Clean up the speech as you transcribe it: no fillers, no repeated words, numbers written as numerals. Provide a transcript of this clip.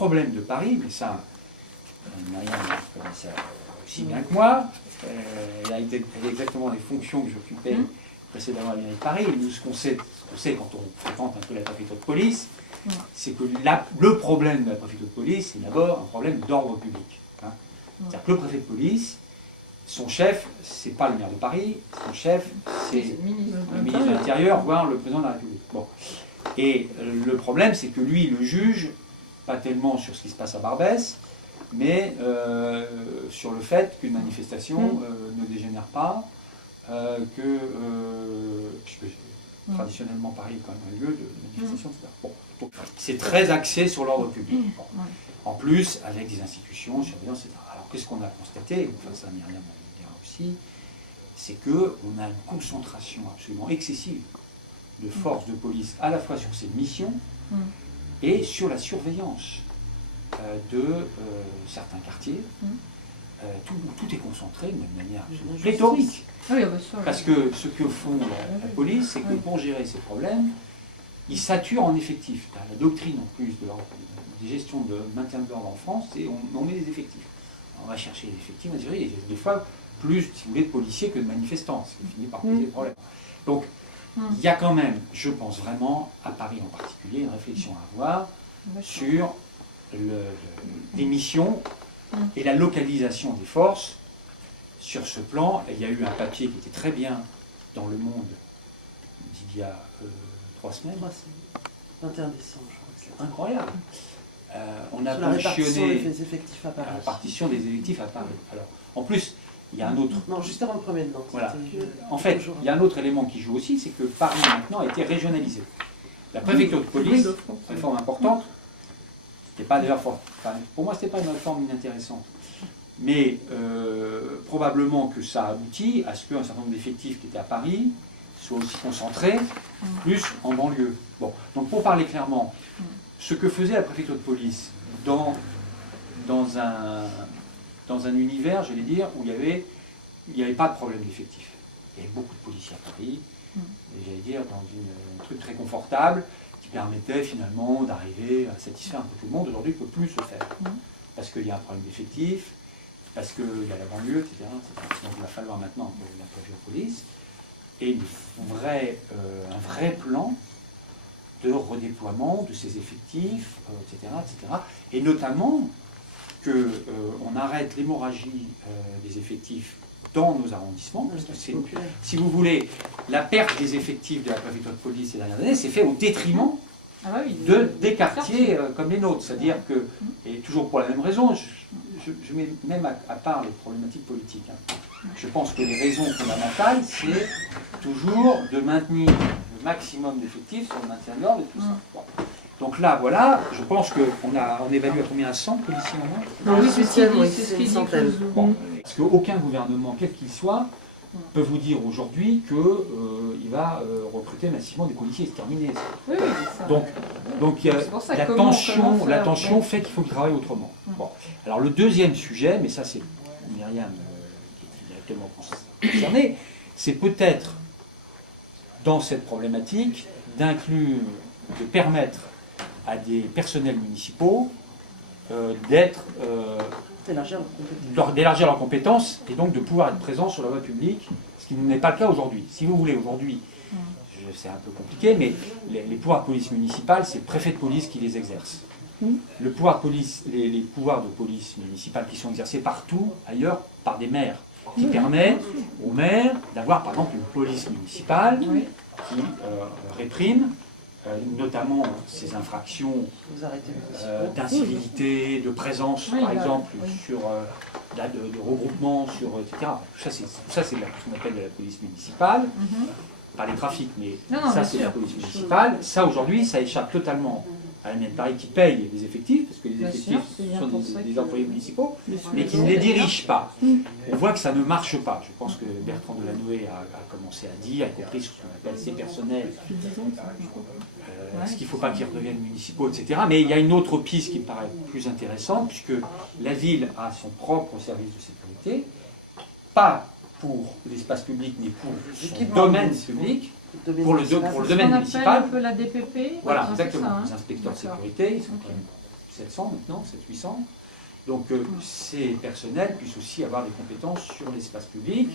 problème de Paris, mais ça, Myriam connaît ça aussi bien que moi, elle a exactement les fonctions que j'occupais précédemment à la mairie de Paris. Et nous, ce qu'on sait quand on fréquente un peu la préfecture de police, c'est que le problème de la préfecture de police, c'est d'abord un problème d'ordre public. Hein. C'est-à-dire que le préfet de police, son chef, c'est pas le maire de Paris, son chef, c'est le ministre de l'Intérieur, voire le président de la République. Bon. Et le problème, c'est que lui, le juge, pas tellement sur ce qui se passe à Barbès, mais sur le fait qu'une manifestation ne dégénère pas, puisque traditionnellement Paris est quand même un lieu de manifestation, etc. Bon. Donc, c'est très axé sur l'ordre public. Bon. En plus, avec des institutions, surveillance, etc. Alors, qu'est-ce qu'on a constaté, enfin ça Myriam le dira aussi, c'est qu'on a une concentration absolument excessive de forces de police, à la fois sur ces missions et sur la surveillance de certains quartiers. Tout est concentré de manière absolument pléthorique. Parce que ce que font la police, c'est que pour gérer ces problèmes, ils saturent en effectifs. La doctrine en plus de gestion de maintien de l'ordre en France, c'est on met des effectifs. On va chercher les effectifs, il y a des fois plus, si vous voulez, de policiers que de manifestants, ce qui finit par poser des problèmes. Donc, il y a quand même, je pense vraiment, à Paris en particulier, une réflexion à avoir sur les missions et la localisation des forces. Sur ce plan, il y a eu un papier qui était très bien dans Le Monde d'il y a 3 semaines. 21 décembre, je crois que c'est incroyable. On a la positionné des effectifs à Paris. La répartition des effectifs à Paris. Alors, en plus, il y a un autre. Non, juste avant le premier de Nantes. Voilà. En fait, il y a un autre élément qui joue aussi, c'est que Paris maintenant a été régionalisé. La préfecture de police, une réforme importante, c'était pas d'ailleurs fort. Enfin, pour moi, c'était pas une réforme inintéressante. Mais probablement que ça aboutit à ce qu'un certain nombre d'effectifs qui étaient à Paris soient aussi concentrés, plus en banlieue. Bon, donc pour parler clairement, ce que faisait la préfecture de police dans un univers, j'allais dire, où il n'y avait pas de problème d'effectifs. Il y avait beaucoup de policiers à Paris, et j'allais dire dans un truc très confortable qui permettait finalement d'arriver à satisfaire un peu tout le monde. Aujourd'hui, il ne peut plus se faire. Parce qu'il y a un problème d'effectifs, parce qu'il y a la banlieue, etc., etc. Donc il va falloir maintenant que la préfecture de police ait un vrai plan de redéploiement de ces effectifs, etc., etc. Et notamment qu'on arrête l'hémorragie des effectifs dans nos arrondissements, parce que c'est, si vous voulez, la perte des effectifs de la préfecture de police ces dernières années, c'est fait au détriment des quartiers comme les nôtres. C'est-à-dire que, et toujours pour la même raison, je mets même à part les problématiques politiques, je pense que les raisons fondamentales, c'est toujours de maintenir le maximum d'effectifs sur le maintien de l'ordre et tout ça. Bon. Donc là, voilà, je pense qu'on évalue à combien, 100 policiers en moins? Oui, c'est ce qu'il dit. Bon, parce qu'aucun gouvernement, quel qu'il soit, peut vous dire aujourd'hui qu'il va recruter massivement des policiers, c'est terminé. Oui, Donc la tension fait qu'il faut qu'ils travaillent autrement. Bon. Alors le deuxième sujet, mais ça c'est Myriam qui est directement concernée, c'est peut-être dans cette problématique de permettre à des personnels municipaux d'élargir leurs compétences et donc de pouvoir être présents sur la voie publique, ce qui n'est pas le cas aujourd'hui. Si vous voulez, aujourd'hui, c'est un peu compliqué, mais les pouvoirs de police municipale, c'est le préfet de police qui les exerce. Le pouvoir de police, les pouvoirs de police municipale qui sont exercés partout ailleurs par des maires, qui permet aux maires d'avoir par exemple une police municipale qui réprime notamment ces infractions d'incivilité, de présence, par exemple, sur de regroupement, etc. Tout ça, c'est ce qu'on appelle la police municipale, pas les trafics, mais ça, c'est la police municipale. Ça, aujourd'hui, ça échappe totalement à la mairie de Paris qui paye les effectifs, parce que les effectifs sont des employés municipaux, mais qui ne les dirigent pas. On voit que ça ne marche pas. Je pense que Bertrand Delanoë a commencé à dire, y compris sur ce qu'on appelle ses personnels, ce qu'il ne faut pas qu'ils redeviennent municipaux, etc. Mais il y a une autre piste qui me paraît plus intéressante, puisque la ville a son propre service de sécurité, pas pour l'espace public, mais pour son domaine public. Pour le domaine municipal. Un peu la DPP. Voilà, exactement. Les inspecteurs de sécurité, ils sont quand même 700 maintenant, 700-800. Donc ces personnels puissent aussi avoir des compétences sur l'espace public